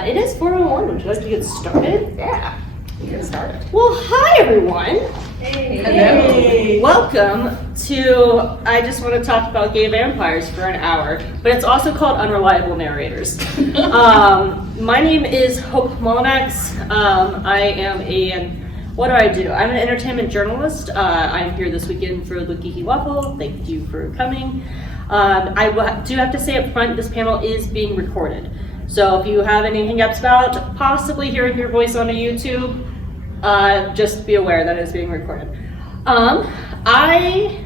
It is 4:01. Would you like to get started? Yeah, we get started. Well, hi everyone. Hey. Hey. Welcome to, I just want to talk about gay vampires for an hour, but it's also called Unreliable Narrators. My name is Hope Molinax. I am what do I do? I'm an entertainment journalist. I'm here this weekend for the Geeky Waffle Hope. Thank you for coming. I do have to say up front, this panel is being recorded. So if you have any hang-ups about possibly hearing your voice on a YouTube, just be aware that it's being recorded. I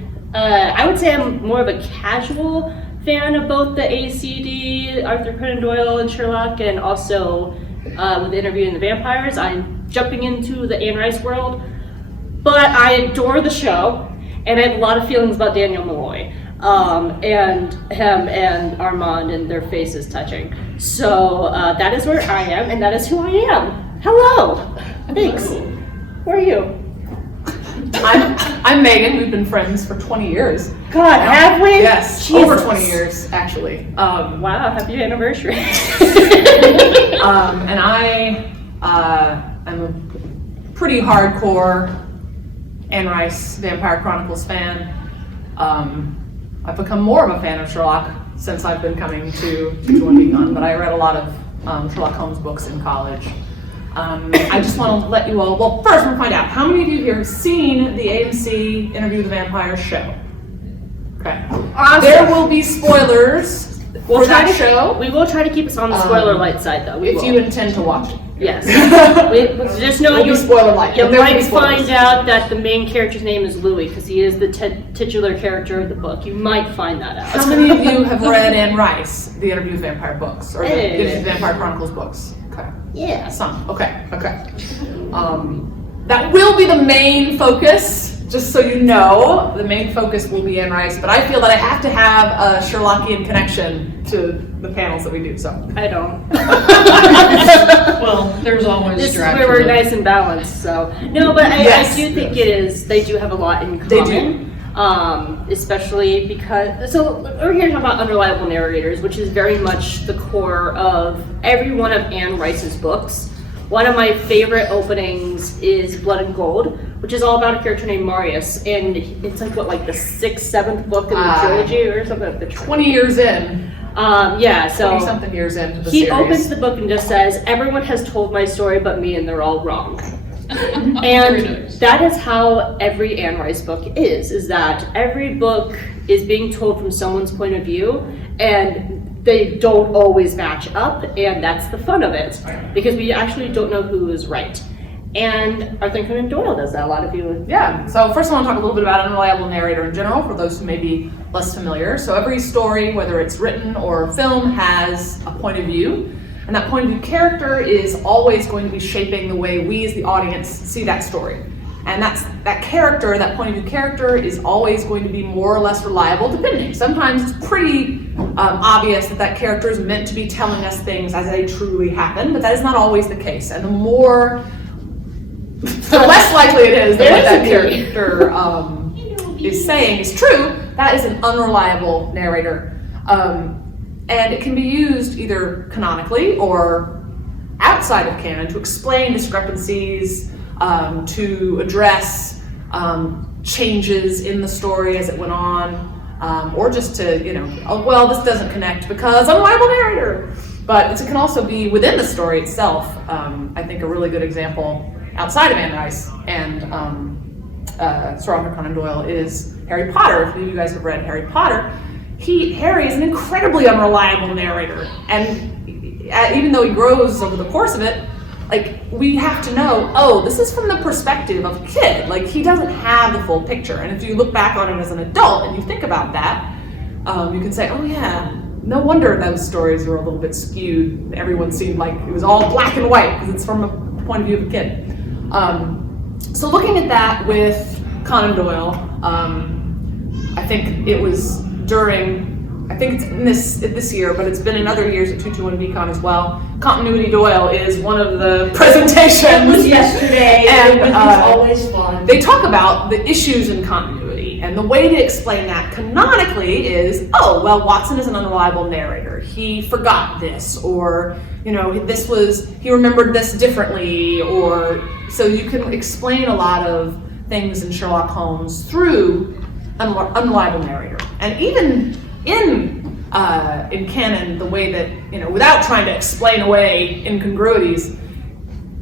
would say I'm more of a casual fan of both the ACD, Arthur Conan Doyle and Sherlock, and also with Interviewing the Vampires. I'm jumping into the Anne Rice world, but I adore the show, and I have a lot of feelings about Daniel Malloy. And him and Armand and their faces touching. So that is where I am, and that is who I am. Hello. Thanks. Who are you? I'm Maegan. We've been friends for 20 years. God, have we? Yes, Jesus. over 20 years actually. Wow, happy anniversary. And I'm a pretty hardcore Anne Rice Vampire Chronicles fan. I've become more of a fan of Sherlock since I've been coming to Maegan, but I read a lot of Sherlock Holmes books in college. I just want to let you all, well, first I want to find out, how many of you here have seen the AMC Interview with the Vampire show? Okay. Awesome. There will be spoilers for that show. We will try to keep us on the spoiler light side, though. If you intend to watch it. Yes. Just know you spoiler light. You might find out that the main character's name is Louis because he is the titular character of the book. You might find that out. How many of you have read Anne Rice, the Interview with Vampire books, or the Interview with Vampire Chronicles books? Okay. Yeah. Some. Okay. That will be the main focus. Just so you know, the main focus will be Anne Rice, but I feel that I have to have a Sherlockian connection to the panels that we do, so. I don't. Well, there's always This is where we're nice and balanced, so. No, but I do think it is, they do have a lot in common. They do. Especially because, so we're here to talk about Unreliable Narrators, which is very much the core of every one of Anne Rice's books. One of my favorite openings is Blood and Gold, which is all about a character named Marius, and it's like what, like the 6th, 7th book in the trilogy or something. 20 years in. Yeah, so 20-something years into the he series. opens the book and just says, "Everyone has told my story but me, and they're all wrong." And that is how every Anne Rice book is that every book is being told from someone's point of view, and they don't always match up, and that's the fun of it, because we actually don't know who is right. And Arthur Conan Doyle does that, a lot of you. Yeah, so first I want to talk a little bit about Unreliable Narrator in general, for those who may be less familiar. So every story, whether it's written or film, has a point of view, and that point of view character is always going to be shaping the way we as the audience see that story. And that character, that point of view character, is always going to be more or less reliable, depending. Sometimes it's pretty obvious that character is meant to be telling us things as they truly happen, but that is not always the case. And the less likely it is that what that character is saying is true, that is an unreliable narrator. And it can be used either canonically or outside of canon to explain discrepancies, to address changes in the story as it went on, or just to, oh, well, this doesn't connect because unreliable narrator. But it can also be within the story itself. I think a really good example outside of Anne Rice and Sir Arthur Conan Doyle is Harry Potter. If any of you guys have read Harry Potter, Harry is an incredibly unreliable narrator, and even though he grows over the course of it, like, we have to know, oh, this is from the perspective of a kid. Like, he doesn't have the full picture. And if you look back on it as an adult and you think about that, you can say, oh yeah, no wonder those stories were a little bit skewed. Everyone seemed like it was all black and white because it's from the point of view of a kid. So looking at that with Conan Doyle, I think it was I think it's in this year, but it's been in other years at 221 VCon as well. Continuity Doyle is one of the presentations. It was yesterday, and it was always fun. They talk about the issues in continuity, and the way to explain that canonically is, oh, well, Watson is an unreliable narrator. He forgot this, or he remembered this differently, or so you can explain a lot of things in Sherlock Holmes through unreliable narrator. And even in canon, the way that, without trying to explain away incongruities,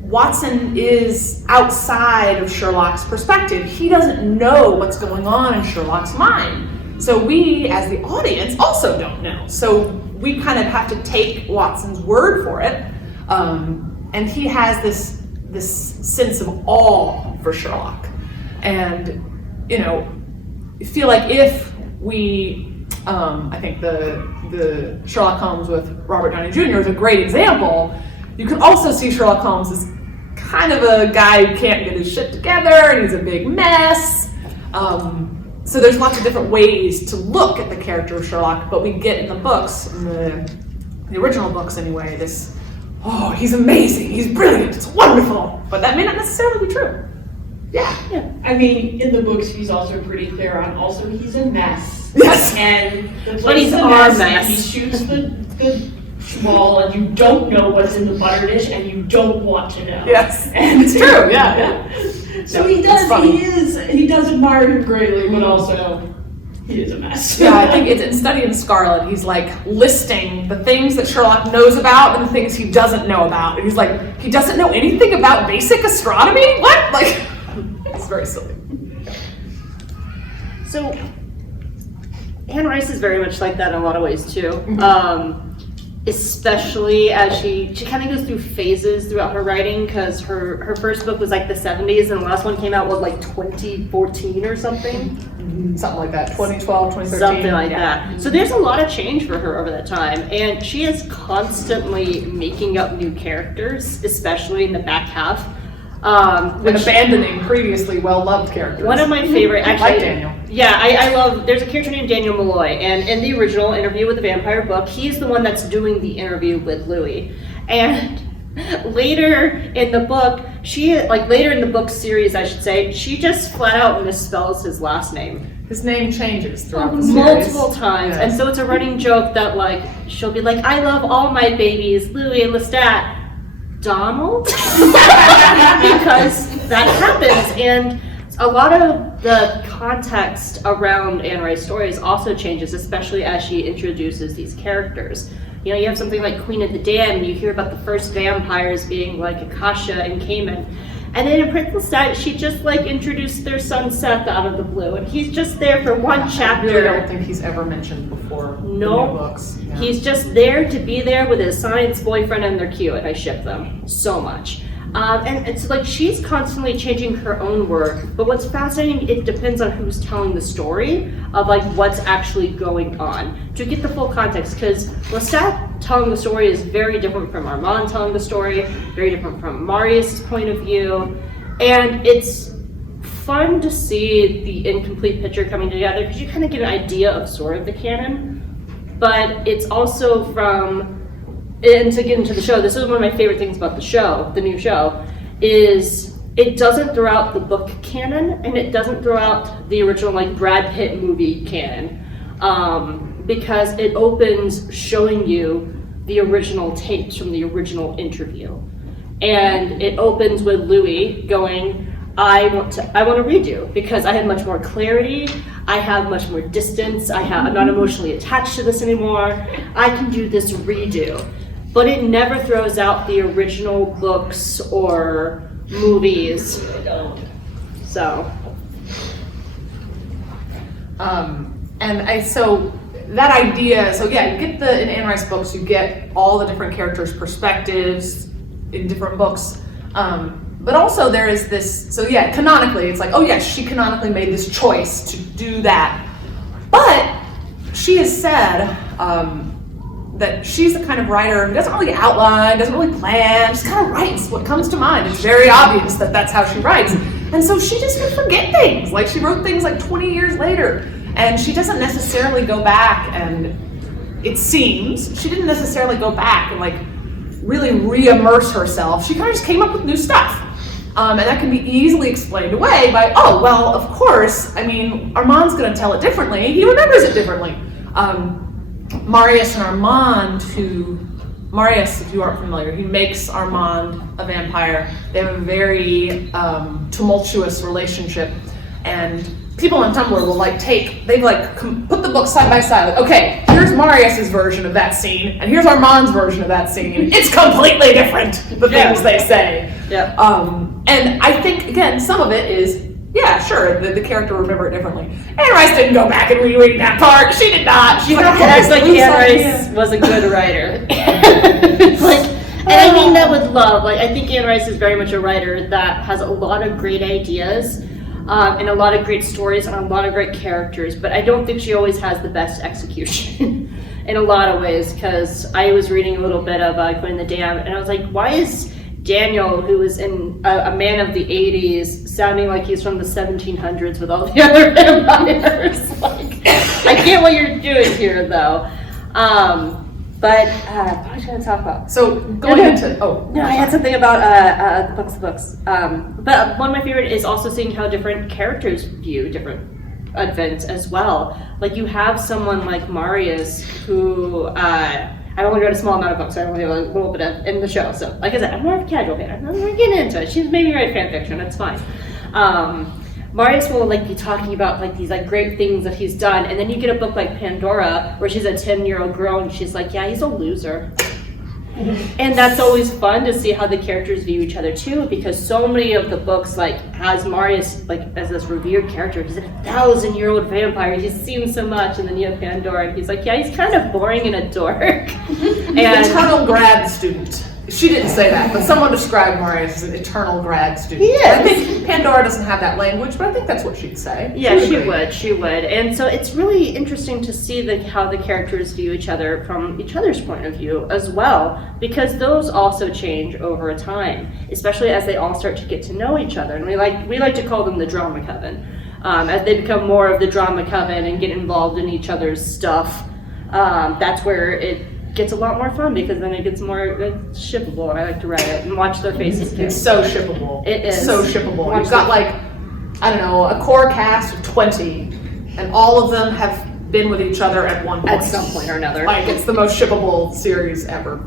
Watson is outside of Sherlock's perspective. He doesn't know what's going on in Sherlock's mind. So we, as the audience, also don't know. So we kind of have to take Watson's word for it. And he has this sense of awe for Sherlock. And, I feel like if we, I think the Sherlock Holmes with Robert Downey Jr. is a great example. You can also see Sherlock Holmes as kind of a guy who can't get his shit together, and he's a big mess. So there's lots of different ways to look at the character of Sherlock, but we get in the books, in the original books anyway, this, he's amazing, he's brilliant, it's wonderful, but that may not necessarily be true. Yeah. I mean, in the books, he's also pretty clear on also he's a mess. Yes. And the But place he's is a our mess, mess. and he shoots the wall, and you don't know what's in the butter dish, and you don't want to know. Yes, And it's true, yeah. So It's funny. he does admire him greatly, but also he is a mess. Yeah, I think it's in Study in Scarlet, he's like listing the things that Sherlock knows about and the things he doesn't know about. And he's like, he doesn't know anything about basic astronomy? What? Like, it's very silly. So, Anne Rice is very much like that in a lot of ways too. Especially as she kind of goes through phases throughout her writing, because her first book was like the 70s and the last one came out with like 2014 or something. Something like that, 2012, 2013. Something like that. So there's a lot of change for her over that time, and she is constantly making up new characters, especially in the back half. And abandoning previously well-loved characters. One of my favorite, actually. Like Daniel. Yeah, I love, there's a character named Daniel Malloy, and in the original Interview with the Vampire book, he's the one that's doing the interview with Louis. And later in the book, later in the book series, I should say, she just flat out misspells his last name. His name changes throughout the series. Multiple times, Yes. and so it's a running joke that she'll be like, I love all my babies, Louis and Lestat. Donald? Because that happens, and a lot of the context around Anne Rice's stories also changes, especially as she introduces these characters. You have something like Queen of the Damned, and you hear about the first vampires being like Akasha and Cayman. And then in Prince Lestat, she just introduced their son Seth out of the blue, and he's just there for one chapter. I really don't think he's ever mentioned before in the new books. Yeah. He's just there to be there with his science boyfriend, and they're cute. I ship them so much. And it's she's constantly changing her own work, but what's fascinating, it depends on who's telling the story of what's actually going on to get the full context, because Lestat telling the story is very different from Armand telling the story, very different from Marius' point of view, and it's fun to see the incomplete picture coming together, because you kind of get an idea of sort of the canon, but it's also and to get into the show, this is one of my favorite things about the show, the new show, is it doesn't throw out the book canon, and it doesn't throw out the original Brad Pitt movie canon, because it opens showing you the original tapes from the original interview. And it opens with Louis going, I want to redo, because I have much more clarity, I have much more distance, I'm not emotionally attached to this anymore, I can do this redo. But it never throws out the original books or movies. So. So that idea, you get in Anne Rice books, you get all the different characters' perspectives in different books. But also there is this, canonically, it's she canonically made this choice to do that. But she has said, that she's the kind of writer who doesn't really outline, doesn't really plan, just kind of writes what comes to mind. It's very obvious that that's how she writes. And so she just would forget things. She wrote things 20 years later. And she doesn't necessarily go back and, it seems, she didn't necessarily go back and really re-immerse herself. She kind of just came up with new stuff. And that can be easily explained away by, of course, Armand's gonna tell it differently. He remembers it differently. Marius and Armand, who Marius, if you aren't familiar, he makes Armand a vampire. They have a very tumultuous relationship, and people on Tumblr will put the books side by side. Like, okay, here's Marius's version of that scene, and here's Armand's version of that scene. It's completely different, the things they say. Yeah. And I think, again, some of it is, yeah, sure, the character will remember it differently. Anne Rice didn't go back and reread that part. She did not. You have to act like Anne Rice was a good writer. And I mean that with love. Like, I think Anne Rice is very much a writer that has a lot of great ideas, and a lot of great stories and a lot of great characters, but I don't think she always has the best execution in a lot of ways, because I was reading a little bit of Conan the Dam, and I was like, why is Daniel, who was in a man of the 80s, sounding like he's from the 1700s with all the other vampires? Like, I get what you're doing here, though. But what was I going to talk about? So going into I had something about the books. But one of my favorite is also seeing how different characters view different events as well. Like, you have someone like Marius who I only read a small amount of books, so I only have a little bit of in the show. So, like I said, I'm more of a casual fan. I'm not getting into it. She's maybe write fan fiction. It's fine. Marius will be talking about these great things that he's done, and then you get a book like Pandora where she's a 10-year-old girl and she's like, yeah, he's a loser. And that's always fun to see how the characters view each other too, because so many of the books has Marius as this revered character. He's a 1,000-year-old vampire. He's seen so much, and then you have Pandora, and he's like, yeah, he's kind of boring and a dork. And eternal grad student. She didn't say that, but someone described Marius as an eternal grad student. He is. I think Pandora doesn't have that language, but I think that's what she'd say. Yeah, she would. And so it's really interesting to see how the characters view each other from each other's point of view as well, because those also change over time, especially as they all start to get to know each other. And we like to call them the drama coven. As they become more of the drama coven and get involved in each other's stuff, that's where it gets a lot more fun, because then it gets more shippable. I like to write it and watch their faces. It's so shippable. It is. So shippable. You've got a core cast of 20, and all of them have been with each other at one point. At some point or another. It's the most shippable series ever.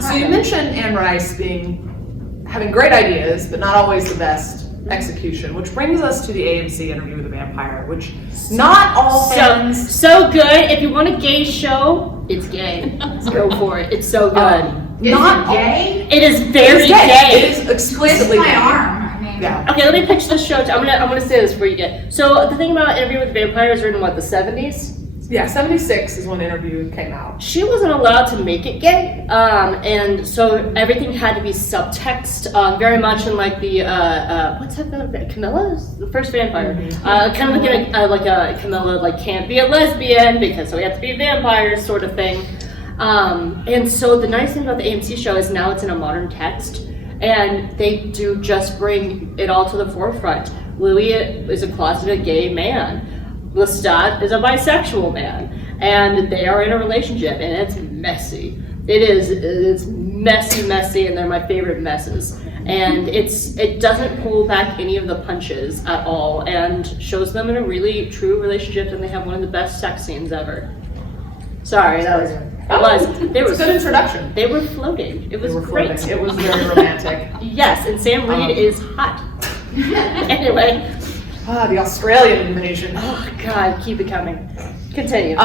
So you mentioned Anne Rice having great ideas, but not always the best execution, which brings us to the AMC Interview with the Vampire, which not all fans... So good. If you want a gay show, it's gay. Go for it. It's so good. Is it gay? It is very gay. It is explicitly Twist my gay. arm. I mean, Yeah. Okay, let me pitch this show. I'm gonna say this before you get. So the thing about Interview with the Vampire is written in the 70s. Yeah, 76 is when the interview came out. She wasn't allowed to make it gay, and so everything had to be subtext, very much in the what's that? Camilla's the first vampire, kind of like a Camilla can't be a lesbian because we have to be vampires sort of thing. And so the nice thing about the AMC show is now it's in a modern text, and they do just bring it all to the forefront. Louis is a closeted gay man. Lestat is a bisexual man, and they are in a relationship, and it's messy. It's messy, and they're my favorite messes. And it doesn't pull back any of the punches at all, and shows them in a really true relationship, and they have one of the best sex scenes ever. Sorry, that was. It was a good introduction. They were floating. It was great. Floating. It was very romantic. Yes, and Sam Reed is hot. Anyway. The Australian invasion. Oh God, keep it coming. Continue.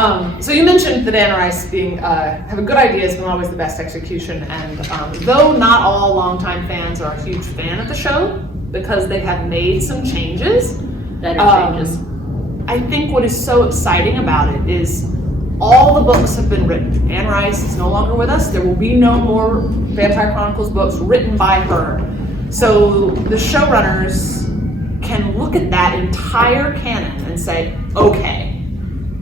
So you mentioned that Anne Rice having good ideas but not always the best execution, and though not all longtime fans are a huge fan of the show because they have made some changes. Better changes. I think what is so exciting about it is all the books have been written. Anne Rice is no longer with us. There will be no more Vampire Chronicles books written by her. So the showrunners can look at that entire canon and say, okay,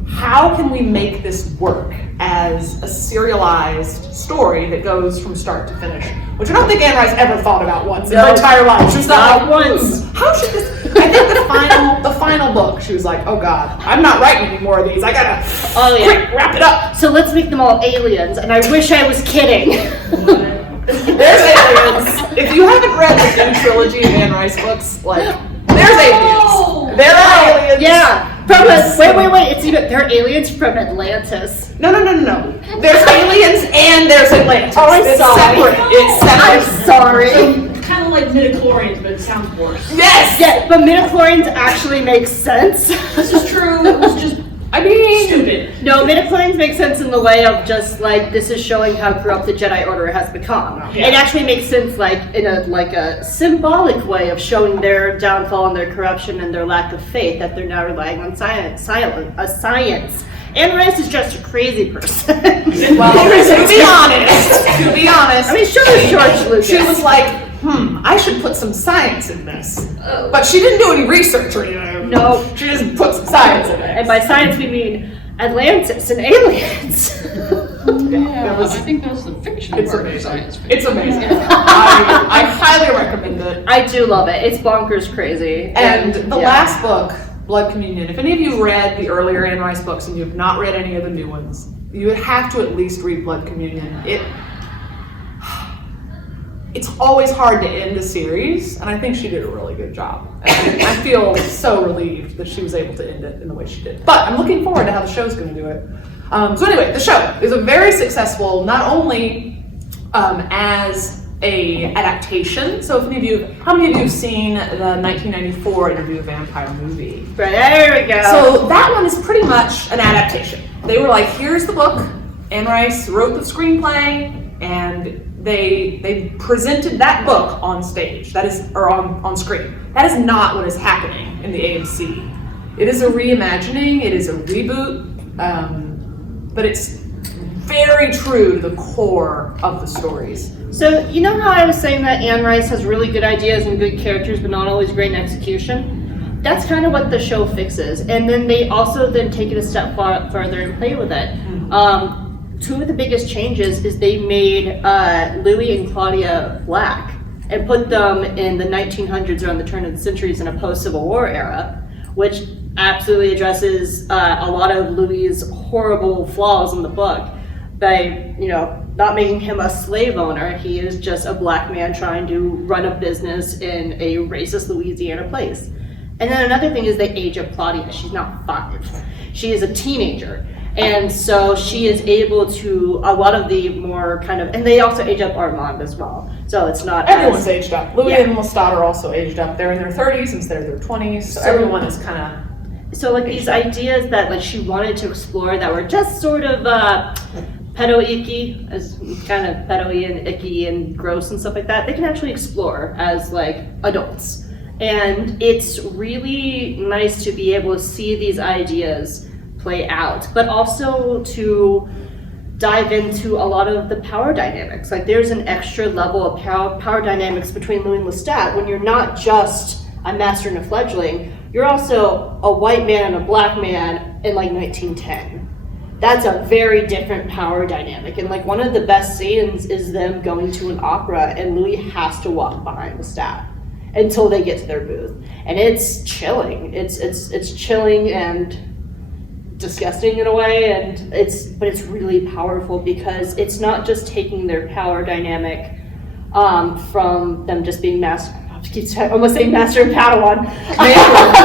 how can we make this work as a serialized story that goes from start to finish? Which I don't think Anne Rice ever thought about once in her entire life. She was not once. How should this? I think the final book, she was like, oh God, I'm not writing any more of these. I gotta quick wrap it up. So let's make them all aliens, and I wish I was kidding. There's aliens. If you haven't read the new trilogy of Anne Rice books, there's aliens. There are aliens. Yeah. Wait. They're aliens from Atlantis. No. There's aliens and there's Atlantis. Oh, I'm it's sorry. separate. It's separate. I'm sorry. Kind of like midichlorians, but it sounds worse. Yes. Yeah, but midichlorians actually make sense. This is true. It was just stupid. No, midichlorians make sense in the way of just like this is showing how corrupt the Jedi Order has become. Yeah. It actually makes sense like in a symbolic way of showing their downfall and their corruption and their lack of faith that they're now relying on science. Anne Rice is just a crazy person. Well, to be honest, I mean, sure, there's George Lucas. she was like, I should put some science in this. But she didn't do any research or anything. No. She just put some science in it. And by science we mean Atlantis and aliens. Yeah, I think that's the fiction It's part of amazing. science fiction. It's amazing. I highly recommend it. I do love it. It's bonkers crazy. And the yeah. last book, Blood Communion, if any of you read the earlier Anne Rice books and you have not read any of the new ones, you would have to at least read Blood Communion. It's always hard to end a series, and I think she did a really good job. And I feel so relieved that she was able to end it in the way she did. But I'm looking forward to how the show's going to do it. So anyway, the show is a very successful, not only as a adaptation. So how many of you have seen the 1994 Interview with a Vampire movie? Right, there we go. So that one is pretty much an adaptation. They were like, here's the book. Anne Rice wrote the screenplay, and they presented that book on stage. That is, or on screen. That is not what is happening in the AMC. It is a reimagining. It is a reboot, but it's very true to the core of the stories. So, you know how I was saying that Anne Rice has really good ideas and good characters, but not always great in execution? That's kind of what the show fixes. And then they also then take it a step further and play with it. Two of the biggest changes is they made Louis and Claudia black and put them in the 1900s around the turn of the centuries in a post-Civil War era, which absolutely addresses a lot of Louis's horrible flaws in the book by, not making him a slave owner. He is just a black man trying to run a business in a racist Louisiana place. And then another thing is they age up Claudia. She's not 5. She is a teenager. And so she is able to, a lot of the more kind of, and they also age up Armand as well. So it's not Everyone's aged up. Louis Yeah. and Lestat are also aged up. They're in their 30s instead of their 20s. So everyone is kind of. So like these ideas that like she wanted to explore that were just sort of pedo-icky, as kind of pedo-y and icky and gross and stuff like that, they can actually explore as like adults. And it's really nice to be able to see these ideas play out, but also to dive into a lot of the power dynamics. Like there's an extra level of power dynamics between Louis and Lestat when you're not just a master and a fledgling, you're also a white man and a black man in like 1910. That's a very different power dynamic. And like one of the best scenes is them going to an opera and Louis has to walk behind Lestat until they get to their booth. And it's chilling. It's chilling and disgusting in a way, but it's really powerful because it's not just taking their power dynamic from them just being almost saying master and Padawan.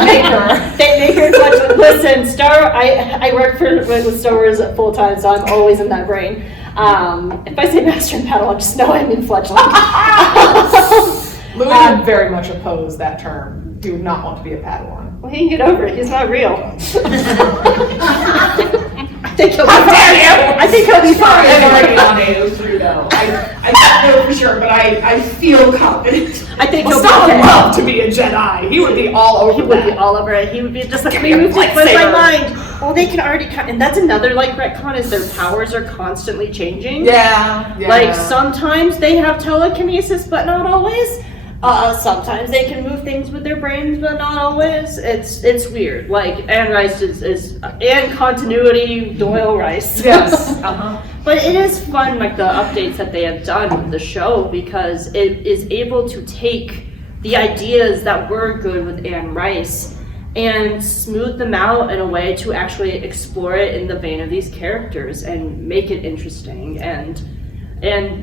Maker. Listen, I work with Star Wars full time, so I'm always in that brain. If I say master and Padawan, just know I mean fledgling. Louis would very much oppose that term. He would not want to be a Padawan. Well, he can get over it. He's not real. I think he'll be fine. I think he'll be fine. I'm already on AO3 though. I don't know for sure, but I feel confident. I think Well, he'll be Stalin would okay. love to be a Jedi. He would be all over He would be that. all over it. He would be just like, Give we me a moved it with my lightsaber. mind. Well, they can already, and that's another like retcon is their powers are constantly changing. Yeah. Like sometimes they have telekinesis, but not always. Sometimes they can move things with their brains, but not always. It's weird. Like Anne Rice is and continuity Doyle Rice. Yes. But it is fun, like the updates that they have done with the show, because it is able to take the ideas that were good with Anne Rice and smooth them out in a way to actually explore it in the vein of these characters and make it interesting and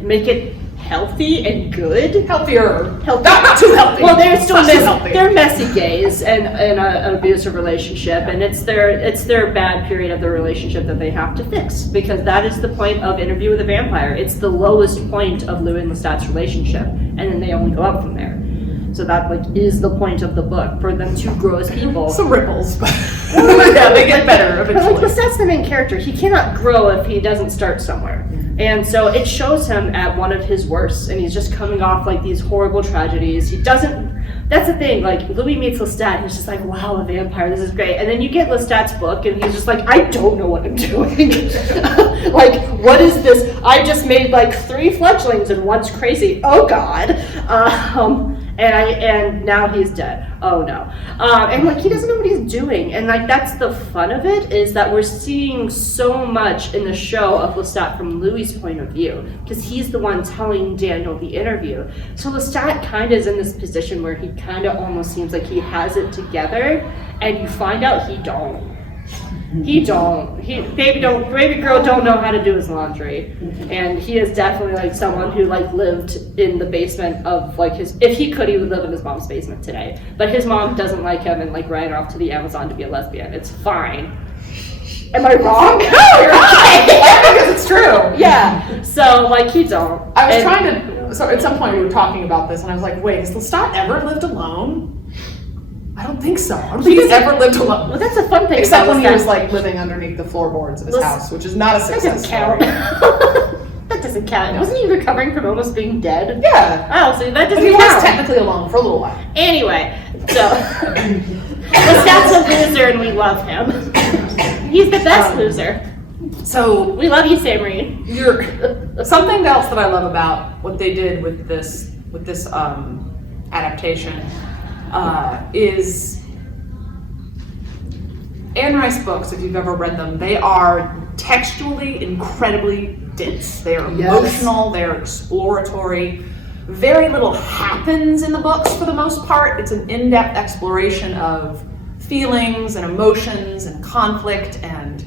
make it healthy and good. Healthier. Healthy. Not too healthy. Well, they're still Not too healthy. they're messy gays and in an abusive relationship, and it's their bad period of the relationship that they have to fix, because that is the point of Interview with a Vampire. It's the lowest point of Louis and Lestat's relationship, and then they only go up from there. So that is the point of the book, for them to grow as people. Some ripples, but yeah, they get better But eventually. Lestat's the main character. He cannot grow if he doesn't start somewhere. And so it shows him at one of his worst, and he's just coming off these horrible tragedies. He doesn't, that's the thing, Louis meets Lestat, he's just wow, a vampire, this is great. And then you get Lestat's book, and he's just I don't know what I'm doing. What is this? I just made 3 fledglings and one's crazy. Oh God. And now he's dead. Oh no. And he doesn't know what he's doing. And that's the fun of it, is that we're seeing so much in the show of Lestat from Louis' point of view, because he's the one telling Daniel the interview. So Lestat kind of is in this position where he kind of almost seems like he has it together, and you find out he don't. Baby girl don't know how to do his laundry, and he is definitely someone who lived in the basement of if he could, he would live in his mom's basement today, but his mom doesn't like him and ran off to the Amazon to be a lesbian. It's fine. Am I wrong? No, you're right. Because it's true. Yeah. So he don't. I was trying to. So at some point we were talking about this, and I was like, "Wait, has Lestat ever lived alone?" I don't think so. I don't think he's ever lived alone. Well, that's a fun thing. Except when he was Lestat. living underneath the floorboards of his house, which is not a That success doesn't count. story. That doesn't count. No. Wasn't he recovering from almost being dead? Yeah. Oh, so that doesn't But he was count. technically alone for a little while. Anyway, so Lestat's a loser and we love him. He's the best loser. So We love you, Sam Reed. something else that I love about what they did with this adaptation is Anne Rice books, if you've ever read them, they are textually incredibly dense. They are emotional, they're exploratory. Very little happens in the books for the most part. It's an in-depth exploration of feelings and emotions and conflict, and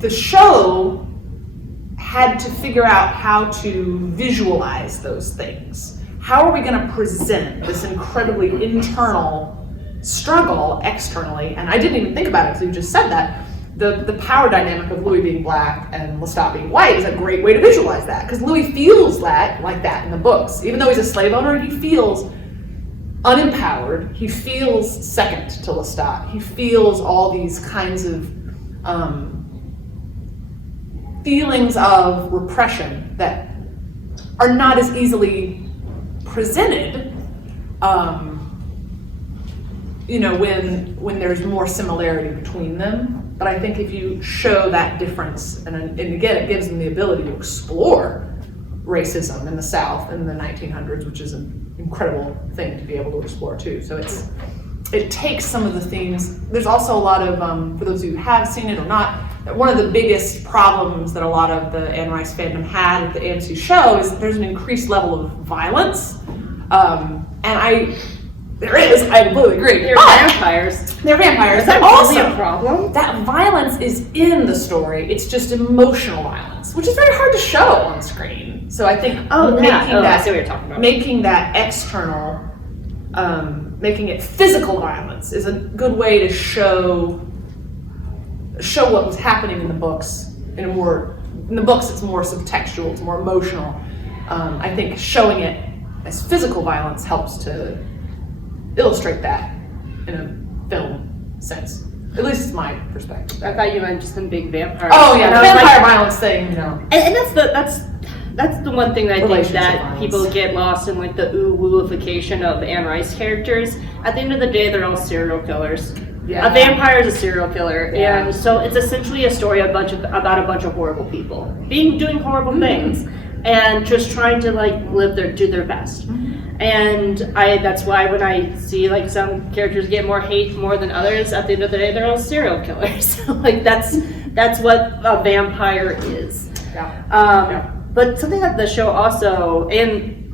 the show had to figure out how to visualize those things. How are we going to present this incredibly internal struggle externally? And I didn't even think about it until you just said that. The power dynamic of Louis being black and Lestat being white is a great way to visualize that, because Louis feels like that in the books. Even though he's a slave owner, he feels unempowered. He feels second to Lestat. He feels all these kinds of feelings of repression that are not as easily presented when there's more similarity between them. But I think if you show that difference, and again, it gives them the ability to explore racism in the South in the 1900s, which is an incredible thing to be able to explore too. So it takes some of the themes. There's also a lot of, for those who have seen it or not, one of the biggest problems that a lot of the Anne Rice fandom had with the AMC show is that there's an increased level of violence. I completely agree. They're vampires. They're vampires. Is that also really a problem? that violence is in the story. It's just emotional violence, which is very hard to show on screen. So I think I see what you're talking about. making that external, making it physical violence is a good way to show what was happening in the books. In the books, it's more subtextual, it's more emotional. I think showing it as physical violence helps to illustrate that in a film sense. At least it's my perspective. I thought you meant just some big vampire. Oh yeah, And the I was vampire violence thing, no. And that's the one thing that I think Relationship that violence. people get lost in, the ooh-wooification of Anne Rice characters. At the end of the day, they're all serial killers. Yeah. A vampire is a serial killer, Yeah. and so it's essentially a story about a bunch of horrible people doing horrible things, and just trying to do their best. And that's why when I see some characters get more hate more than others, at the end of the day, they're all serial killers. That's what a vampire is. Yeah. But something that the show also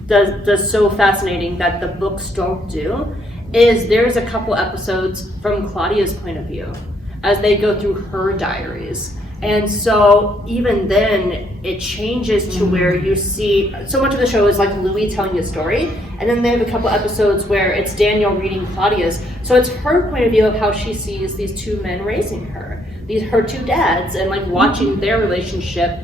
does so fascinating that the books don't do is there's a couple episodes from Claudia's point of view as they go through her diaries. And so even then, it changes to where you see, so much of the show is like Louis telling a story, and then they have a couple episodes where it's Daniel reading Claudia's. So it's her point of view of how she sees these two men raising her, her two dads, and like watching their relationship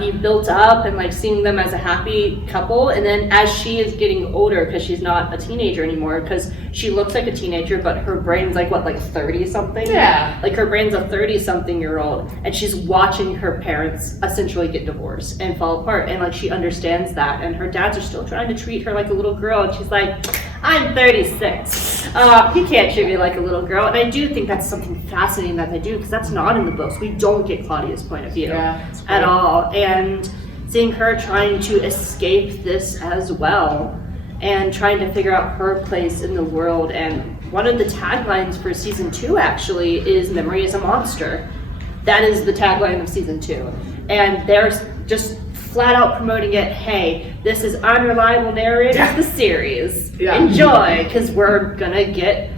be built up and like seeing them as a happy couple. And then as she is getting older, because she's not a teenager anymore, because she looks like a teenager, but her brain's like 30 something. Yeah. Like her brain's a 30 something year old, and she's watching her parents essentially get divorced and fall apart, and like she understands that, and her dads are still trying to treat her like a little girl, and she's like, I'm 36. He can't treat me like a little girl. And I do think that's something fascinating that they do, because that's not in the books. We don't get Claudia's point of view at all. And seeing her trying to escape this as well, and trying to figure out her place in the world. And one of the taglines for season 2 actually is "Memory is a monster." That is the tagline of season 2. And they're just flat out promoting it. Hey, this is Unreliable Narrators, the series. Enjoy, because we're gonna get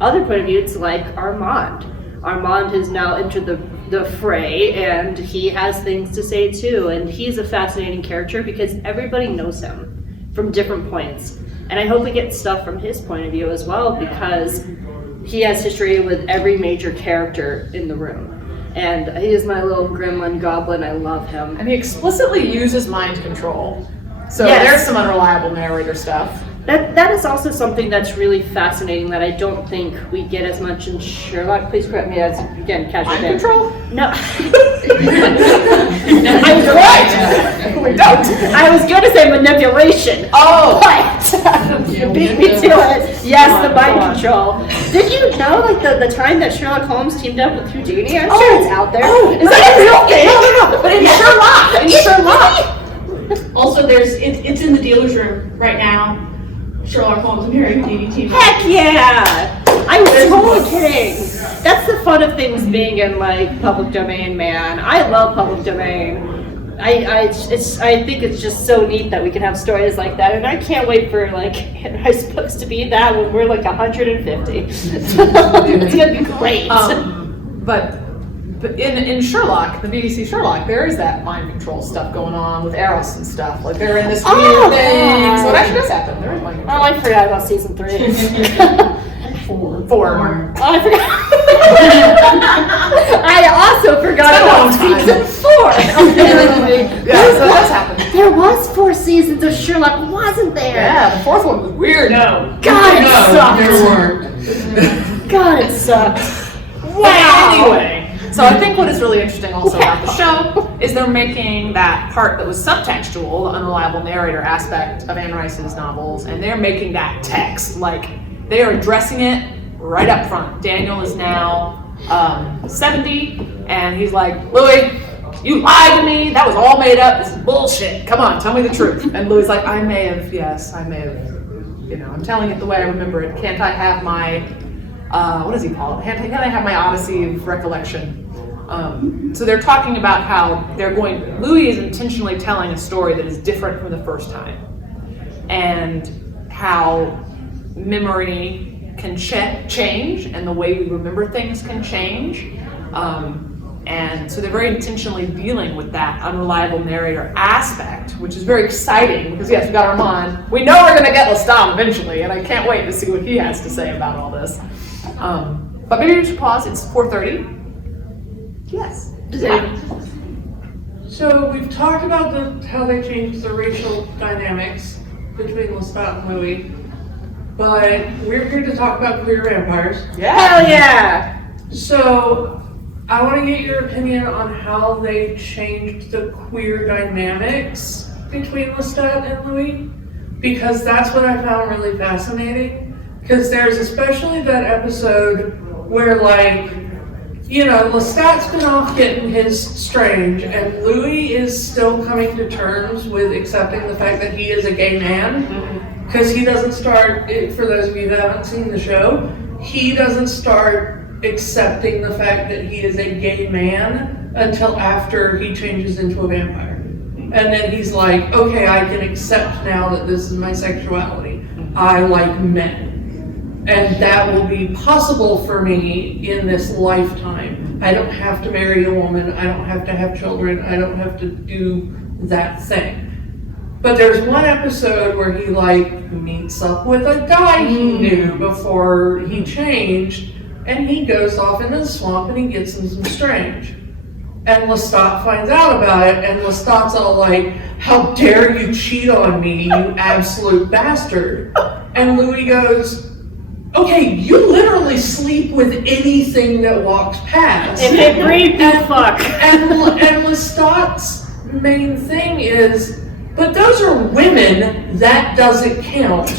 other point of views like Armand. Armand has now entered the fray, and he has things to say too. And he's a fascinating character because everybody knows him from different points. And I hope we get stuff from his point of view as well, because he has history with every major character in the room. And he is my little gremlin goblin. I love him. And he explicitly uses mind control. So Yes. there's some unreliable narrator stuff. That is also something that's really fascinating that I don't think we get as much in Sherlock. Please correct me as, again, casual Mind fan. control? No. I was right. We don't. I was going to say manipulation. Oh. But you beat me to it. Yes, the mind control. Did you know, like, the time that Sherlock Holmes teamed up with Houdini? I'm sure it's out there. Is that a real thing? No. But in Sherlock. Also, it's in the dealer's room right now. Sherlock Holmes and Harry Houdini team. Heck yeah! I was totally kidding. That's the fun of things being in like public domain, man. I love public domain. I think it's just so neat that we can have stories like that, and I can't wait for like Henry's books to be that when we're like 150. It's gonna be great. But in Sherlock, the BBC Sherlock, there is that mind control stuff going on with Eros and stuff. Like they're in this weird thing. So it actually does happen. There is mind control. Oh, I forgot about season 3. 4. Oh, I forgot. I also forgot about season 4. Yeah, so that's happened. There was 4 seasons of Sherlock, wasn't there? Yeah, the 4th one was weird. No. God, it No, there sucked. weren't. God, it sucked. Wow. Anyway, so I think what is really interesting also about the show is they're making that part that was subtextual, the unreliable narrator aspect of Anne Rice's novels, and they're making that text. Like, they are addressing it right up front. Daniel is now 70, and he's like, Louis, you lied to me. That was all made up. This is bullshit. Come on, tell me the truth. And Louis is like, I may have, I'm telling it the way I remember it. Can't I have my, what does he call it? Can't I have my Odyssey of recollection? So they're talking about how Louis is intentionally telling a story that is different from the first time. And how memory can change, and the way we remember things can change. And so they're very intentionally dealing with that unreliable narrator aspect, which is very exciting because yes, we got Armand. We know we're gonna get Lestat eventually, and I can't wait to see what he has to say about all this. But maybe we should pause. It's 4:30. Yes. So we've talked about how they changed the racial dynamics between Lestat and Louis, but we're here to talk about queer vampires. Hell yeah! So I want to get your opinion on how they changed the queer dynamics between Lestat and Louis, because that's what I found really fascinating. Because there's especially that episode where, like, Lestat's been off getting his strange, and Louis is still coming to terms with accepting the fact that he is a gay man. Because he doesn't start, for those of you that haven't seen the show, he doesn't start accepting the fact that he is a gay man until after he changes into a vampire. And then he's like, okay, I can accept now that this is my sexuality. I like men. And that will be possible for me in this lifetime. I don't have to marry a woman, I don't have to have children, I don't have to do that thing. But there's one episode where he like meets up with a guy he knew before he changed, and he goes off into the swamp and he gets in some strange. And Lestat finds out about it, and Lestat's all like, how dare you cheat on me, you absolute bastard. And Louis goes, okay, you literally sleep with anything that walks past. If they breathe, you fuck. And Lestat's main thing is, but those are women, that doesn't count.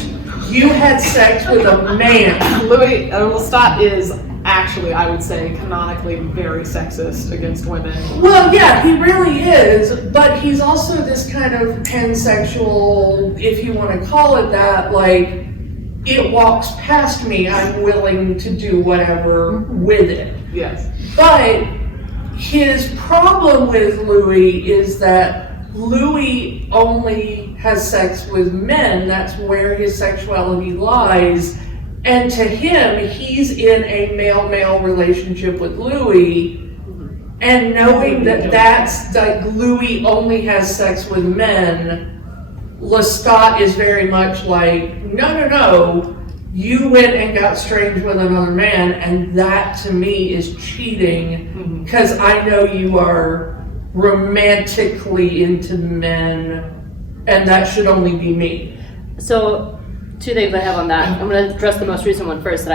You had sex with a man. Louis Lestat is actually, I would say, canonically very sexist against women. Well, yeah, he really is, but he's also this kind of pansexual, if you want to call it that, like, it walks past me, I'm willing to do whatever with it. Yes. But his problem with Louis is that Louis only has sex with men, that's where his sexuality lies. And to him, he's in a male-male relationship with Louis, and knowing that that's like Louis only has sex with men, Lestat is very much like, no, you went and got strange with another man, and that to me is cheating, because I know you are romantically into men, and that should only be me. So, two things I have on that. I'm going to address the most recent one first. That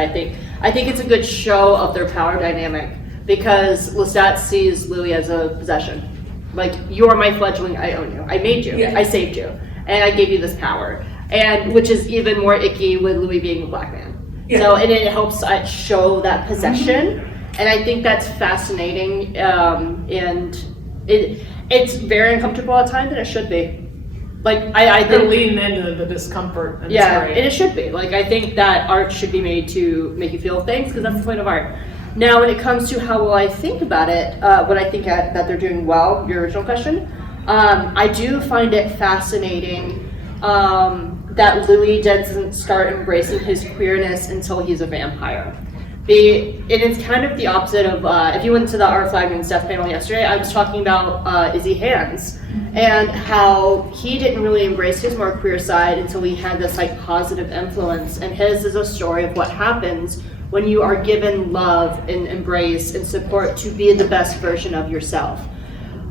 I think it's a good show of their power dynamic, because Lestat sees Louis as a possession. Like, you're my fledgling, I own you. I made you, I saved you, and I gave you this power. And which is even more icky with Louis being a black man. Yeah. So, and it helps show that possession, and I think that's fascinating. And it's very uncomfortable at times, and it should be. Like, I They're think leaning into the discomfort. And and it should be. Like, I think that art should be made to make you feel things, because that's the point of art. Now, when it comes to how well I think about it, what I think that they're doing well, your original question, I do find it fascinating that Louis doesn't start embracing his queerness until he's a vampire. It is kind of the opposite of, if you went to the Art Flagman Stuff panel yesterday, I was talking about Izzy Hands, and how he didn't really embrace his more queer side until he had this like positive influence, and his is a story of what happens when you are given love and embrace and support to be the best version of yourself.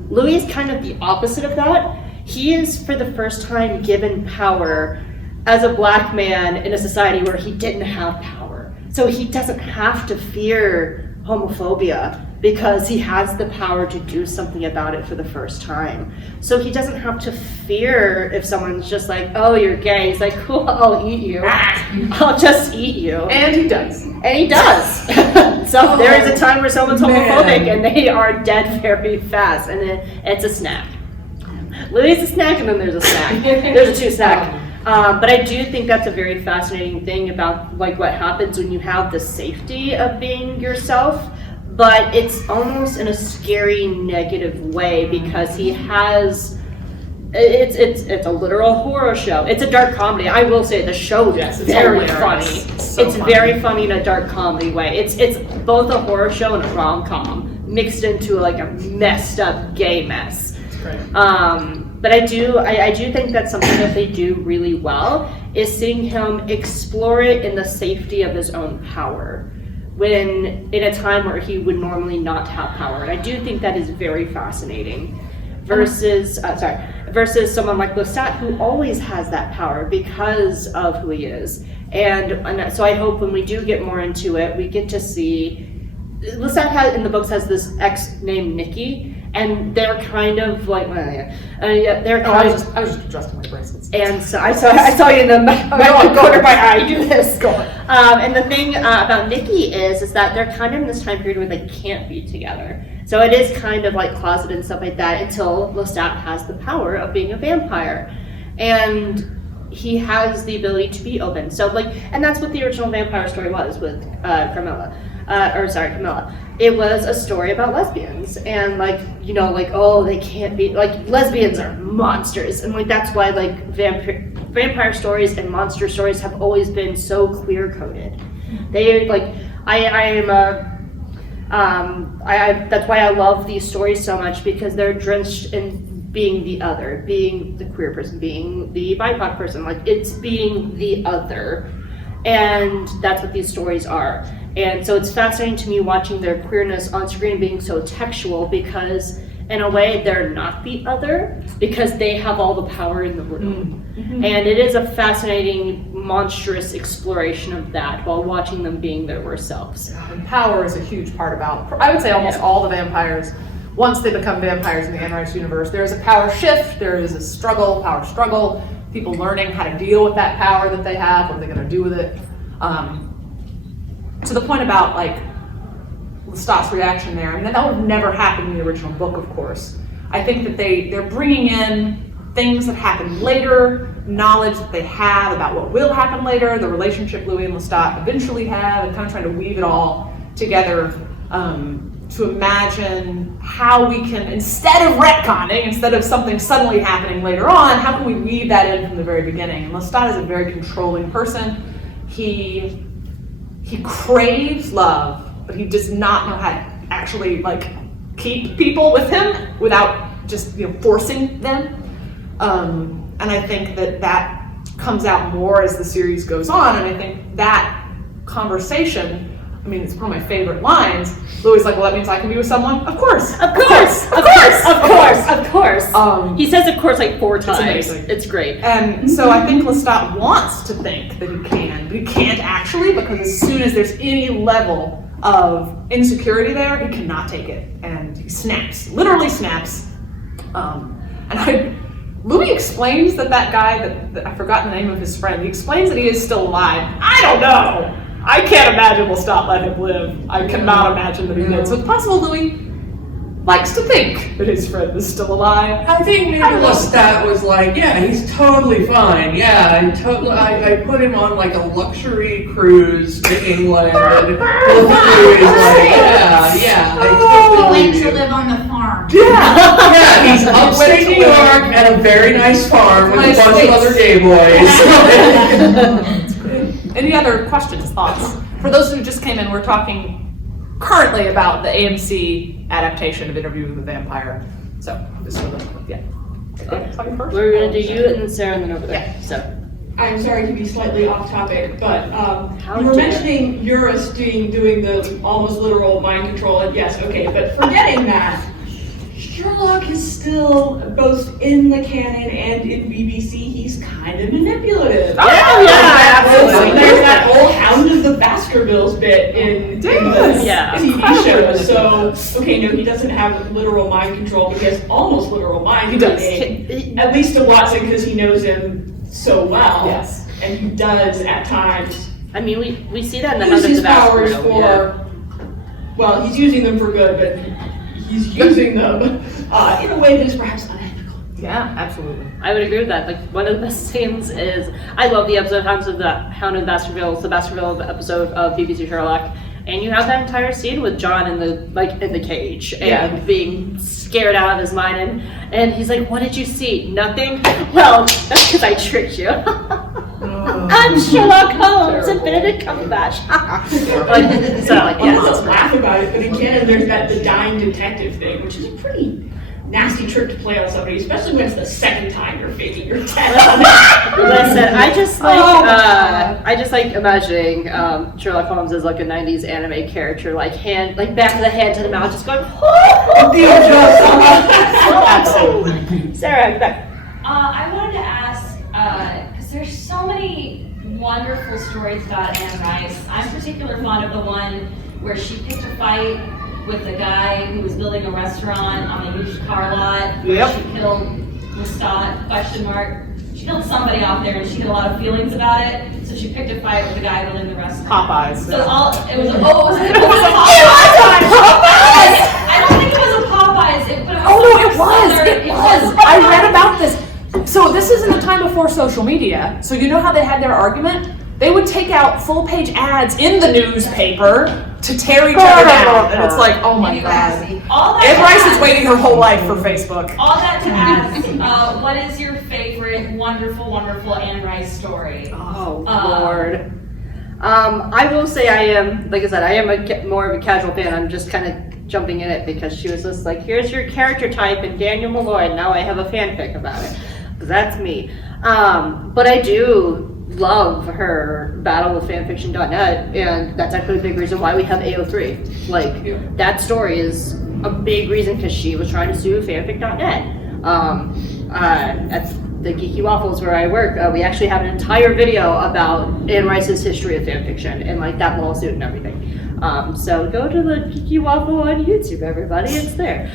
Louis is kind of the opposite of that. He is for the first time given power as a black man in a society where he didn't have power. So he doesn't have to fear homophobia because he has the power to do something about it for the first time. So he doesn't have to fear if someone's just like, oh, you're gay. He's like, cool, I'll eat you. I'll just eat you. And he does. And he does. So there is a time where someone's homophobic and they are dead very fast, and it's a snack. Louis is a snack, and then there's a snack. There's a two snack. But I do think that's a very fascinating thing about like what happens when you have the safety of being yourself, but it's almost in a scary negative way, because he has it's a literal horror show. It's a dark comedy. I will say the show is very funny. It's very funny in a dark comedy way. It's both a horror show and a rom-com mixed into like a messed up gay mess. But I do think that's something that they do really well, is seeing him explore it in the safety of his own power, when in a time where he would normally not have power. And I do think that is very fascinating, versus someone like Lestat, who always has that power because of who he is. And so I hope when we do get more into it, we get to see Lestat in the books has this ex named Nikki. And they're kind of like, they're kind of. I was just adjusting my bracelets. And so I saw you in the corner of my eye. Do this. Go on. And the thing about Nikki is that they're kind of in this time period where they can't be together. So it is kind of like closeted and stuff like that until Lestat has the power of being a vampire, and he has the ability to be open. So and that's what the original vampire story was with Camilla. It was a story about lesbians, and oh, they can't be, lesbians are monsters, and that's why vampire stories and monster stories have always been so clear coded. They That's why I love these stories so much, because they're drenched in being the other, being the queer person, being the BIPOC person. Like, it's being the other. And that's what these stories are. And so it's fascinating to me watching their queerness on screen being so textual, because in a way they're not the other, because they have all the power in the room. Mm-hmm. And it is a fascinating, monstrous exploration of that while watching them being their worst selves. And power is a huge part about, I would say, almost all the vampires. Once they become vampires in the Anne Rice universe, there is a power shift, there is a power struggle, people learning how to deal with that power that they have, what are they going to do with it. To the point about, like, Lestat's reaction there, I mean, that would have never happened in the original book, of course. I think that they're bringing in things that happened later, knowledge that they have about what will happen later, the relationship Louis and Lestat eventually have, and kind of trying to weave it all together to imagine how we can, instead of retconning, instead of something suddenly happening later on, how can we weave that in from the very beginning? And Lestat is a very controlling person. He craves love, but he does not know how to actually, like, keep people with him without just, forcing them. And I think that comes out more as the series goes on, and I think that conversation, I mean, it's one of my favorite lines. Louis' like, well, that means I can be with someone? Of course! Of course! Of course! Of course! Of course! He says of course like 4 times. It's amazing. It's great. And so I think Lestat wants to think that he can, but he can't actually, because as soon as there's any level of insecurity there, he cannot take it. And he snaps, literally snaps. Louis explains that guy, that I forgot the name of his friend, he explains that he is still alive. I don't know! I can't imagine Lestat let him live. I cannot imagine that he did. So it's possible Louis likes to think that his friend is still alive. I think maybe Lestat was like, yeah, he's totally fine. Yeah, I put him on like a luxury cruise to England, and both Louis is like, yeah, I totally He went believe to you. live on the farm. Yeah, he's upstate New York at a very nice farm with a bunch of other gay boys. Any other questions, thoughts? For those who just came in, we're talking currently about the AMC adaptation of Interview with the Vampire. So, just for the, yeah. First? We're gonna do you and then Sarah and then over there. So. I'm sorry to be slightly off topic, but How you were dare. mentioning Eurus doing the almost literal mind control, and yes, okay, but forgetting that, Sherlock is still, both in the canon and in BBC, he's kind of manipulative. Oh, yeah, absolutely. There's that whole Hound of the Baskervilles bit in the TV show. So, okay, no, he doesn't have literal mind control, but he has almost literal mind control. At least to Watson, because he knows him so well. Yes. And he does at times I mean, we see that in the use Hound of his the powers Baskerville. for, well, he's using them for good, but he's using them in a way that is perhaps unethical. Yeah, absolutely. I would agree with that. Like, one of the best scenes is, I love the episode Hound of the Baskervilles, the Baskerville episode of BBC Sherlock, and you have that entire scene with John in the cage and being scared out of his mind, and he's like, "What did you see? Nothing? Well, that's because I tricked you." I'm Sherlock Holmes and Benedict Cumberbatch. Let's laugh about it, but in canon there's the dying detective thing, which is a pretty nasty trick to play on somebody, especially when it's the second time you're faking your death on it. Listen, I just like imagining Sherlock Holmes as like a 90s anime character, like back of the hand to the mouth, just going, absolutely. Sarah, back. I wanted to ask, because there's so many wonderful stories about Anne Rice. I'm particularly fond of the one where she picked a fight with the guy who was building a restaurant on a used car lot. Yep. She killed Lestat, ? She killed somebody out there and she had a lot of feelings about it. So she picked a fight with the guy building the restaurant. Popeyes. So it was a Popeyes. I don't think it was a Popeyes. It was. I read about this. So this is in the time before social media. So you know how they had their argument? They would take out full-page ads in the newspaper to tear each other down. And it's like, oh my god. Anne Rice is waiting her whole life for Facebook. All that to ask, what is your favorite wonderful, wonderful Anne Rice story? Oh, Lord. I will say I am, like I said, I am more of a casual fan. I'm just kind of jumping in it because she was just like, here's your character type and Daniel Malloy, and now I have a fanfic about it. That's me. But I do love her battle with fanfiction.net, and that's actually a big reason why we have AO3. Like, that story is a big reason because she was trying to sue fanfic.net. At the Geeky Waffles where I work, we actually have an entire video about Anne Rice's history of fanfiction and like that lawsuit and everything. So go to the Geeky Waffle on YouTube, everybody. It's there.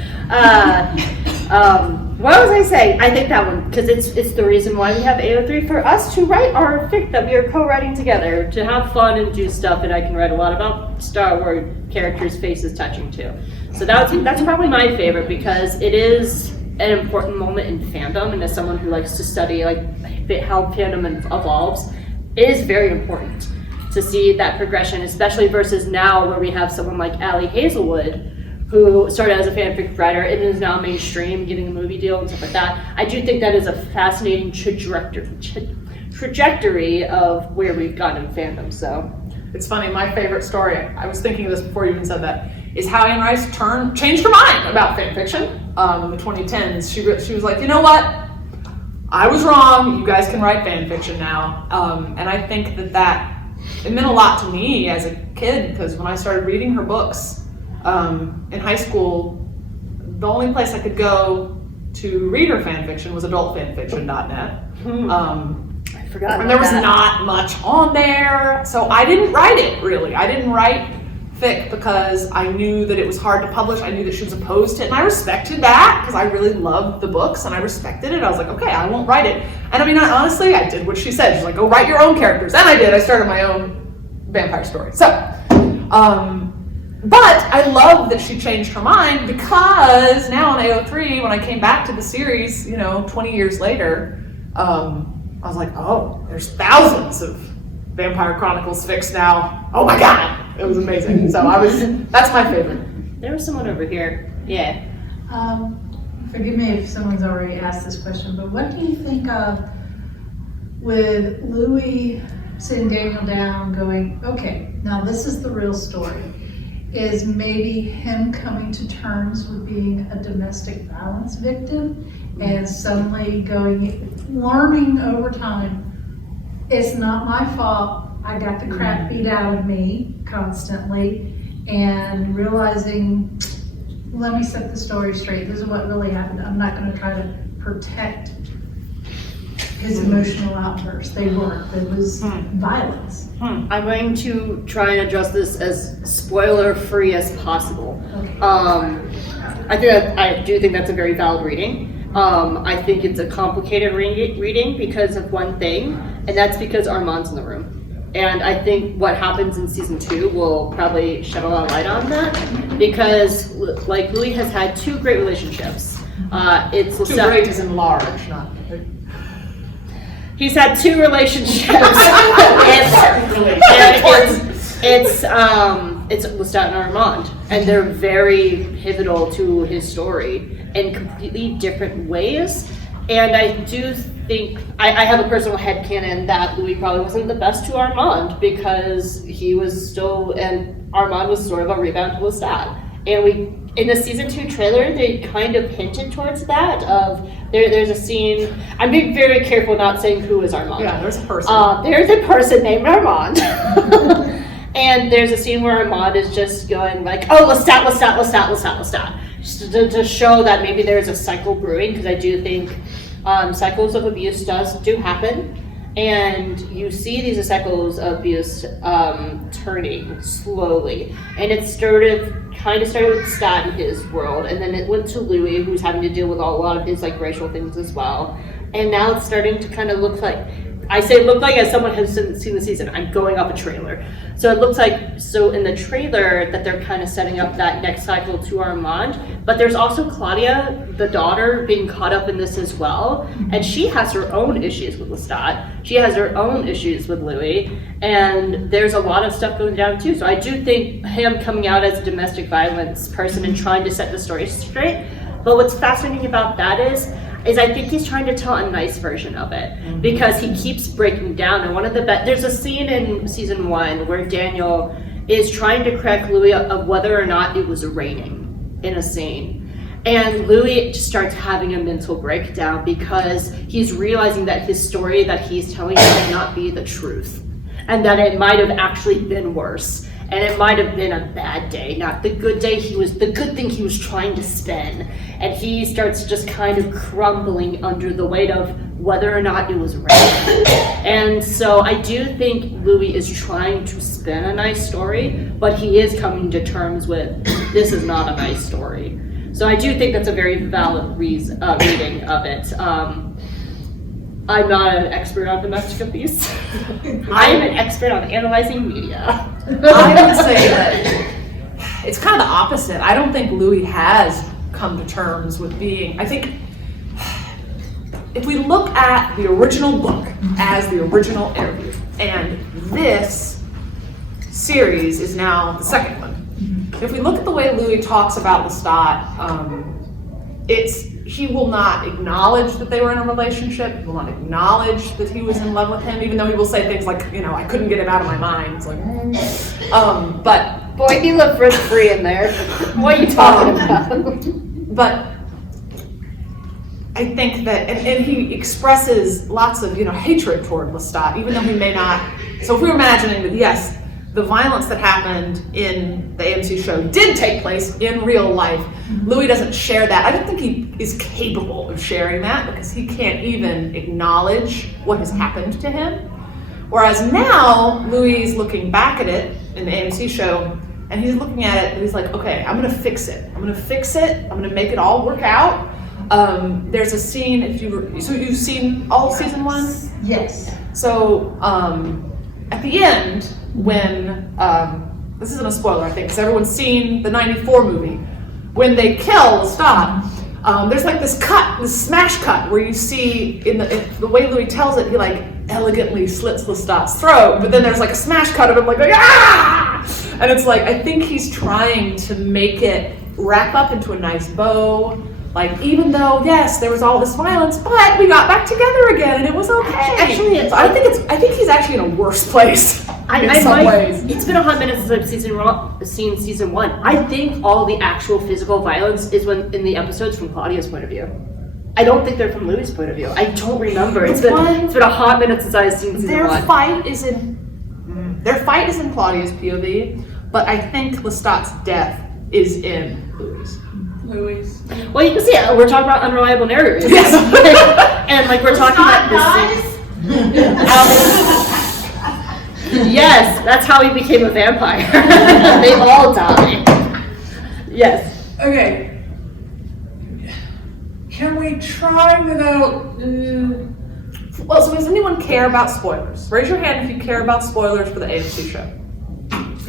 What was I saying? I think that one, because it's the reason why we have AO3 for us to write our fic that we are co-writing together, to have fun and do stuff, and I can write a lot about Star Wars characters' faces touching too. So that's probably my favorite because it is an important moment in fandom, and as someone who likes to study like how fandom evolves, it is very important to see that progression, especially versus now where we have someone like Allie Hazelwood, who started as a fanfic writer and is now mainstream, getting a movie deal and stuff like that. I do think that is a fascinating trajectory of where we've gotten in fandom. So it's funny, my favorite story, I was thinking of this before you even said that, is how Anne Rice changed her mind about fanfiction in the 2010s. She was like, you know what? I was wrong. You guys can write fanfiction now. And I think that it meant a lot to me as a kid, because when I started reading her books in high school, the only place I could go to read her fanfiction was adultfanfiction.net. I forgot. And there was not much on there, so I didn't write it really. I didn't write fic because I knew that it was hard to publish. I knew that she was opposed to it, and I respected that because I really loved the books and I respected it. I was like, okay, I won't write it. And I mean, honestly, I did what she said. She's like, go write your own characters. And I did. I started my own vampire story. So, but I love that she changed her mind, because now on AO3, when I came back to the series, 20 years later, I was like, oh, there's thousands of Vampire Chronicles fics now. Oh my God. It was amazing. So that's my favorite. There was someone over here. Yeah. Forgive me if someone's already asked this question, but what do you think of with Louis sitting Daniel down going, okay, now this is the real story? Is maybe him coming to terms with being a domestic violence victim and suddenly learning over time, it's not my fault. I got the crap beat out of me constantly, and realizing, let me set the story straight. This is what really happened. I'm not going to try to protect his emotional outbursts. They weren't. It was violence. I'm going to try and address this as spoiler-free as possible. Okay. I do think that's a very valid reading. I think it's a complicated reading because of one thing, and that's because Armand's in the room. And I think what happens in season 2 will probably shed a lot of light on that, because like Louis has had 2 great relationships. It's Too great is in large, not. He's had 2 relationships. It's Lestat and Armand, and they're very pivotal to his story in completely different ways. And I do think, I have a personal headcanon that Louis probably wasn't the best to Armand, because he was still, and Armand was sort of a rebound to Lestat. And in the season 2 trailer, they kind of hinted towards that. There's a scene, I'm being very careful not saying who is Armand. Yeah, there's a person. There's a person named Armand. And there's a scene where Armand is just going like, oh, Lestat. Just to show that maybe there's a cycle brewing, because I do think cycles of abuse do happen. And you see these cycles of abuse turning slowly. And it kind of started with Stat in his world, and then it went to Louis, who's having to deal with a lot of his like racial things as well. And now it's starting to kind of look like, I say look like as someone who's seen the season, I'm going off a trailer. So it looks like, so in the trailer that they're kind of setting up that next cycle to Armand, but there's also Claudia, the daughter, being caught up in this as well. And she has her own issues with Lestat. She has her own issues with Louis. And there's a lot of stuff going down too. So I do think him coming out as a domestic violence person and trying to set the story straight. But what's fascinating about that is, is I think he's trying to tell a nice version of it because he keeps breaking down. And one of the there's a scene in season 1 where Daniel is trying to correct Louis of whether or not it was raining in a scene. And Louis just starts having a mental breakdown because he's realizing that his story that he's telling might not be the truth. And that it might have actually been worse. And it might have been a bad day, not the good day the good thing he was trying to spin. And he starts just kind of crumbling under the weight of whether or not it was raining. And so I do think Louis is trying to spin a nice story, but he is coming to terms with this is not a nice story. So I do think that's a very valid reading of it. I'm not an expert on domestic abuse. I am an expert on analyzing media. I would say that it's kind of the opposite. I don't think Louis has come to terms with being, I think if we look at the original book as the original interview, and this series is now the second one. If we look at the way Louis talks about Lestat, he will not acknowledge that they were in a relationship. He will not acknowledge that he was in love with him, even though he will say things like, I couldn't get him out of my mind. It's like, but boy, he lived rent free in there. What are you talking about? But I think that, and he expresses lots of, hatred toward Lestat, even though he may not. So if we were imagining that, yes, the violence that happened in the AMC show did take place in real life, Louis doesn't share that. I don't think he is capable of sharing that because he can't even acknowledge what has happened to him. Whereas now, Louis is looking back at it in the AMC show, and he's looking at it and he's like, okay, I'm gonna fix it. I'm gonna make it all work out. There's a scene, so you've seen all season 1? Yes. So at the end, when, this isn't a spoiler I think, because everyone's seen the 94 movie, when they kill Lestat, there's like this smash cut where you see in the way Louis tells it, he like elegantly slits Lestat's throat, but then there's like a smash cut of him like ah! And it's like, I think he's trying to make it wrap up into a nice bow. Like, even though, yes, there was all this violence, but we got back together again and it was okay. Actually, so I think he's actually in a worse place in some ways. It's been a hot minute since I've seen season 1. I think all the actual physical violence is in the episodes from Claudia's point of view. I don't think they're from Louis' point of view. I don't remember. It's been a hot minute since I've seen season 1. Their fight is in Claudia's POV, but I think Lestat's death is in Louis'. Well, you can see it. We're talking about Unreliable Narrators. Yes. And like we're talking about this. Yes, that's how he became a vampire. They all die. Yes. Okay. Can we try without? Well, so does anyone care about spoilers? Raise your hand if you care about spoilers for the AMC show.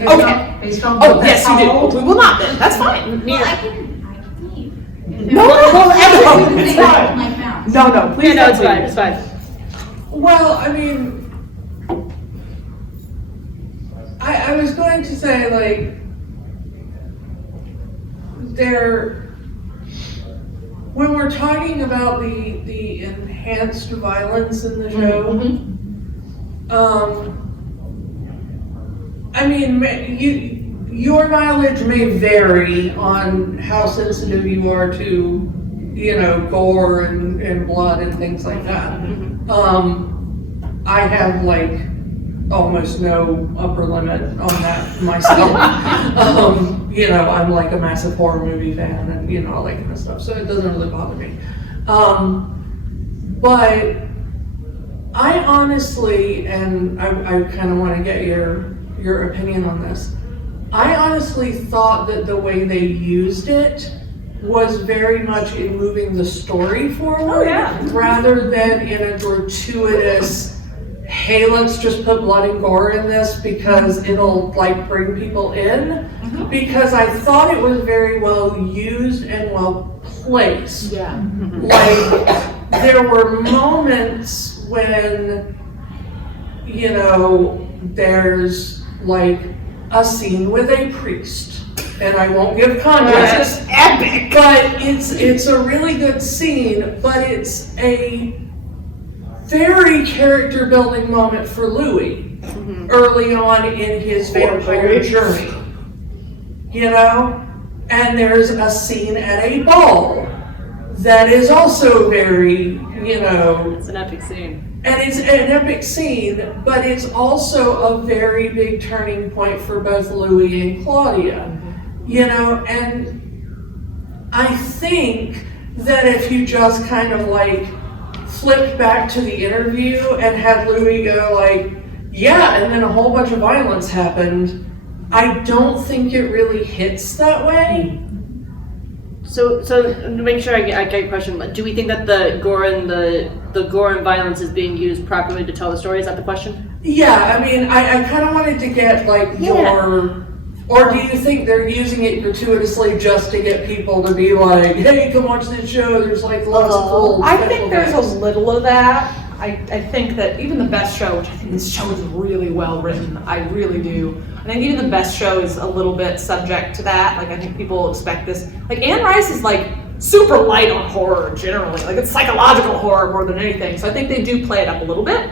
Okay. Oh, yes, you do. We will not then. That's fine. Well, I can leave. No, please. No, it's fine. Well, I mean, I was going to say, like, when we're talking about the enhanced violence in the show, I mean, your mileage may vary on how sensitive you are to, gore and blood and things like that. I have like almost no upper limit on that myself. I'm like a massive horror movie fan and all that kind of stuff, so it doesn't really bother me. But I honestly, and I kind of want to get your opinion on this. I honestly thought that the way they used it was very much in moving the story forward, rather than in a gratuitous, hey, let's just put blood and gore in this because it'll like bring people in. Because I thought it was very well used and well placed. Yeah. Like there were moments when, there's like a scene with a priest and I won't give context. It's epic. But it's a really good scene, but it's a very character building moment for Louis early on in his vampire journey. You know? And there's a scene at a ball that is also very, you know. It's an epic scene. And it's an epic scene, but it's also a very big turning point for both Louis and Claudia. You know, and I think that if you just kind of like flipped back to the interview and had Louis go like, yeah, and then a whole bunch of violence happened, I don't think it really hits that way. So to make sure I get your question, do we think that the gore and violence is being used properly to tell the story? Is that the question? Yeah, I mean, I kind of wanted to get like or do you think they're using it gratuitously just to get people to be like, hey, come watch this show, there's like lots of cool I think there's a little of that. I think that even the best show, which I think this show is really well written, I really do. I think even the best show is a little bit subject to that. Like, I think people expect this. Like, Anne Rice is like super light on horror generally. Like, it's psychological horror more than anything. So I think they do play it up a little bit.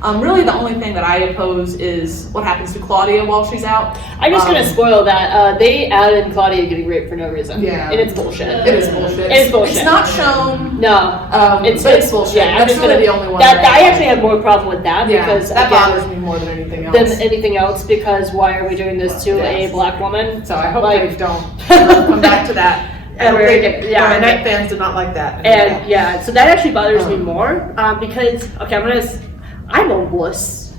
Really, the only thing that I oppose is what happens to Claudia while she's out. I'm just gonna spoil that. They added Claudia getting raped for no reason. Yeah. And it's bullshit. It is bullshit. It's bullshit. It's not shown. No. It's bullshit. Yeah, That's really the only one. I actually have more problem with that because that again, bothers me more than anything else. than anything else, because why are we doing this to a black woman? So I hope like, they don't come back to that. And and fans did not like that. And yeah, so that actually bothers me more because I'm a wuss.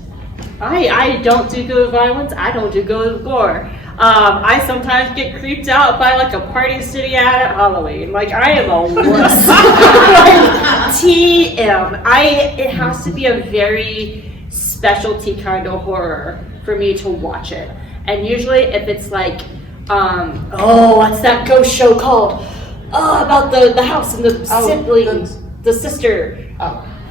I don't do good with violence. I don't do good with gore. I sometimes get creeped out by like a party city at Halloween. Like, I am a wuss. Like, TM. It has to be a very specialty kind of horror for me to watch it. And usually if it's like, what's that ghost show called? About the house and the sibling, the sister.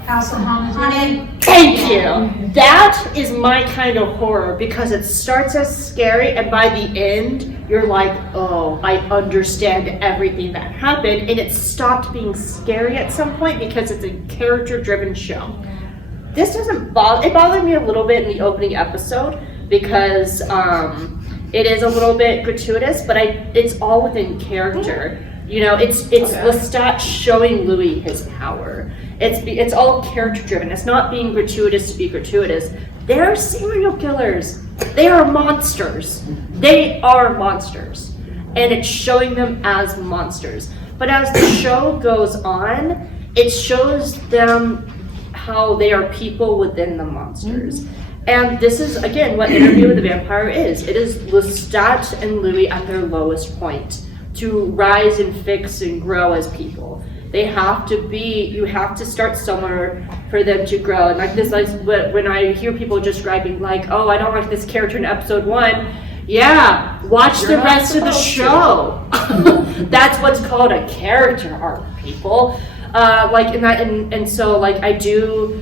House of Haunted. Thank you. That is my kind of horror because it starts as scary and by the end you're like, oh, I understand everything that happened, and it stopped being scary at some point because it's a character-driven show. This doesn't bother. It bothered me a little bit in the opening episode because it is a little bit gratuitous, but it's all within character. You know, it's Lestat showing Louis his power. It's all character driven. It's not being gratuitous to be gratuitous. They're serial killers. They are monsters. They are monsters. And it's showing them as monsters. But as the show goes on, it shows them how they are people within the monsters. And this is, again, what Interview with the Vampire is. It is Lestat and Louis at their lowest point to rise and fix and grow as people. They have to be, you have to start somewhere for them to grow. And like this, like when I hear people describing like, oh, I don't like this character in episode 1. Yeah, watch the rest of the show. That's what's called a character arc, people. So like I do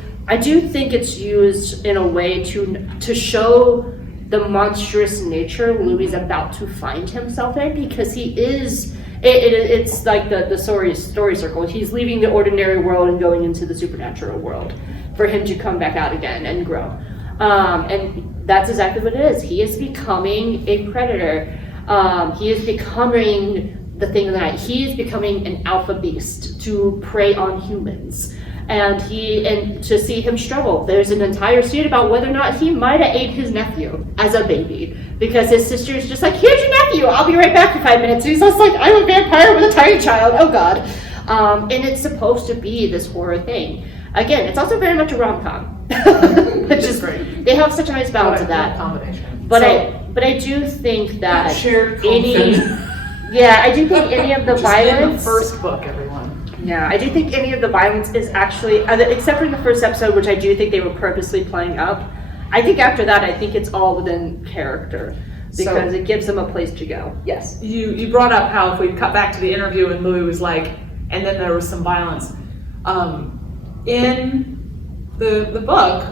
think it's used in a way to show the monstrous nature Louis is about to find himself in, because he is. It's like the story circle. He's leaving the ordinary world and going into the supernatural world for him to come back out again and grow. And that's exactly what it is. He is becoming a predator. He is becoming the thing that he is becoming an alpha beast to prey on humans. And to see him struggle. There's an entire scene about whether or not he might have ate his nephew as a baby, because his sister is just like, here's your nephew, I'll be right back for 5 minutes. And he's just like, I'm a vampire with a tiny child, oh god. And it's supposed to be this horror thing. Again, it's also very much a rom-com, which is great. They have such a nice balance of that. Combination. But I do think that I do think any of the Just violence. in the first book, everyone. Yeah, I do think any of the violence is actually, except for in the first episode, which I do think they were purposely playing up. I think after that, I think it's all within character, because it gives them a place to go. Yes. You brought up how if we cut back to the interview and Louis was like, and then there was some violence. In the book,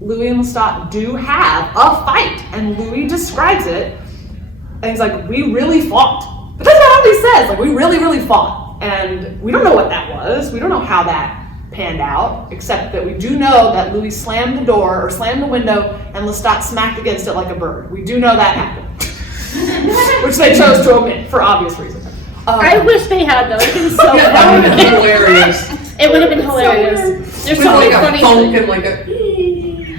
Louis and Lestat do have a fight, and Louis describes it And he's like, we really fought. But that's not all he says. Like, we really, really fought. And we don't know what that was. We don't know how that panned out, except that we do know that Louis slammed the door or slammed the window and Lestat smacked against it like a bird. We do know that happened. Which they chose to omit for obvious reasons. I wish they had though. It would have been so That would have funny. been hilarious. It would have been hilarious. There's With so many like a funny funk things. and like a.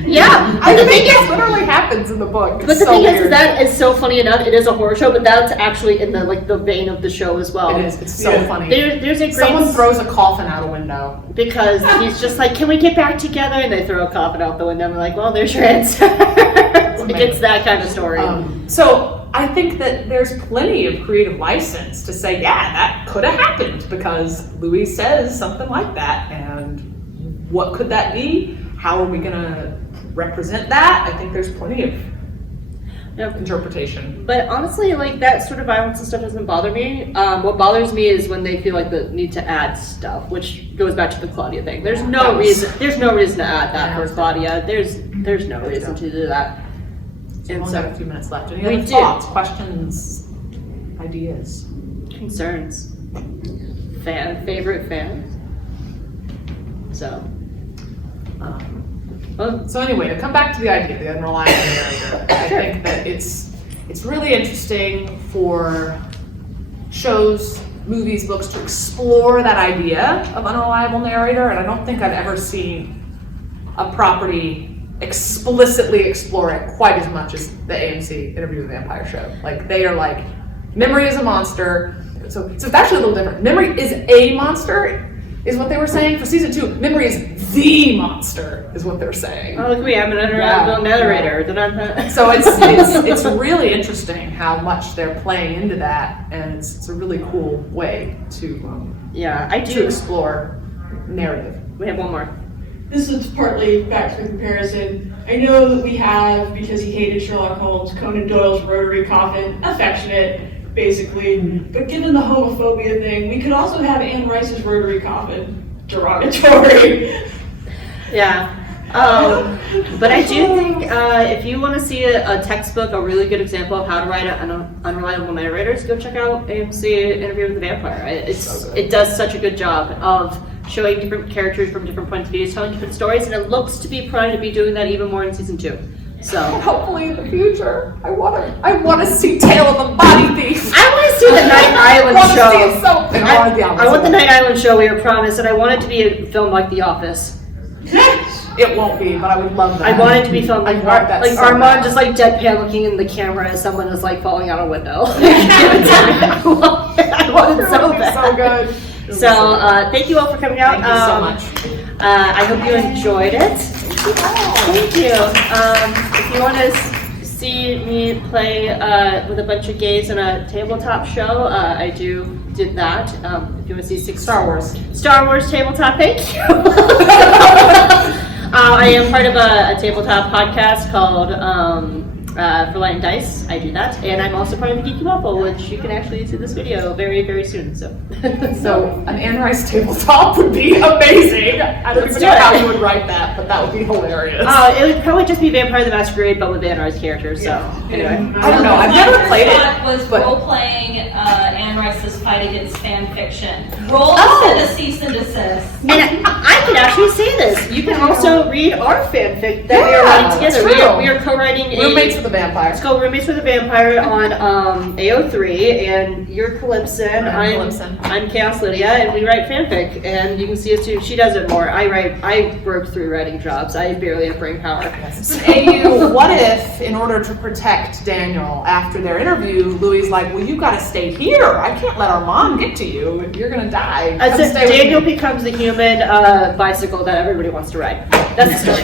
Yeah, I and the think thing it is, literally happens in the book. It's but the so thing weird. is that it's so funny enough. It is a horror show, but that's actually in the vein of the show as well. It is. It's so Yeah. funny. There's a great Someone throws a coffin out a window. because he's just like, can we get back together? And they throw a coffin out the window. And we're like, well, there's your answer. It's that kind of story. So I think that there's plenty of creative license to say, yeah, that could have happened because Louis says something like that. And what could that be? How are we going to represent that? I think there's plenty of interpretation. But honestly, like that sort of violence and stuff doesn't bother me. What bothers me is when they feel like the need to add stuff, which goes back to the Claudia thing. There's no reason to add that for Claudia. There's no reason to do that. So we've only got a few minutes left. Any We other do. thoughts, questions, ideas? Concerns. Favorite fans. So. So anyway, to come back to the idea, the unreliable narrator, I think that it's really interesting for shows, movies, books to explore that idea of unreliable narrator, and I don't think I've ever seen a property explicitly explore it quite as much as the AMC Interview with the Vampire show. Like, they are like, memory is a monster. So it's actually a little different. Memory is a monster, is what they were saying. For season 2, memory is the monster, is what they're saying. Oh, look at me, I'm an unreliable narrator. So it's really interesting how much they're playing into that, and it's a really cool way to to explore narrative. We have one more. This is partly back to the comparison. I know that we have, because he hated Sherlock Holmes, Conan Doyle's rotary coffin, affectionate, basically. But given the homophobia thing, we could also have Anne Rice's rotary coffin, derogatory. Yeah. But I do think if you want to see a textbook, a really good example of how to write unreliable narrators, go check out AMC Interview with the Vampire. It does such a good job of showing different characters from different points of view, telling different stories, and it looks to be primed to be doing that even more in season 2. So hopefully in the future, I want to see Tale of a Body Thief. I want to see the Night Island show. I want the Night Island show we were promised, and I want it to be filmed like The Office. It won't be, but I would love that. I want it to be filmed like so Armand bad. just like deadpan looking in the camera as someone is like falling out a window. I want it so bad. So good. So thank you all for coming out. Thank you so much. I hope you enjoyed it. Thank you. If you want to see me play with a bunch of gays in a tabletop show, I did that. If you want to see Star Wars tabletop, thank you. I am part of a tabletop podcast called For Light and Dice. I do that, and I'm also part of the Geeky Waffle, which you can actually see this video very, very soon. So an Anne Rice tabletop would be amazing. I don't even know how you would write that, but that would be hilarious. It would probably just be Vampire the Masquerade, but with Anne Rice characters. So anyway, I don't know. I've never played it. Was but role playing Anne Rice's fight against fan fiction. Roll send a cease and desist. and I could actually say this. You can also read our fanfic that we are writing together. that's true. We are co-writing Roommates with a Vampire. It's called Roommates with a Vampire on AO3, and you're Calypson. I'm Chaos Lydia, and we write fanfic. And you can see us too. She does it more. I broke through writing jobs. I barely have brain power. AU, what if, in order to protect Daniel after their interview, Louis like, well, you gotta stay here. I can't let our mom get to you. You're gonna die. So Come stay with Daniel me." becomes the human bicycle that everybody wants to ride. That's the story.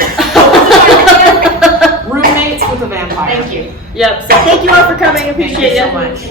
Roommates with a Vampire. Thank you. Yep. So thank you all for coming. Appreciate Thank you so it. much.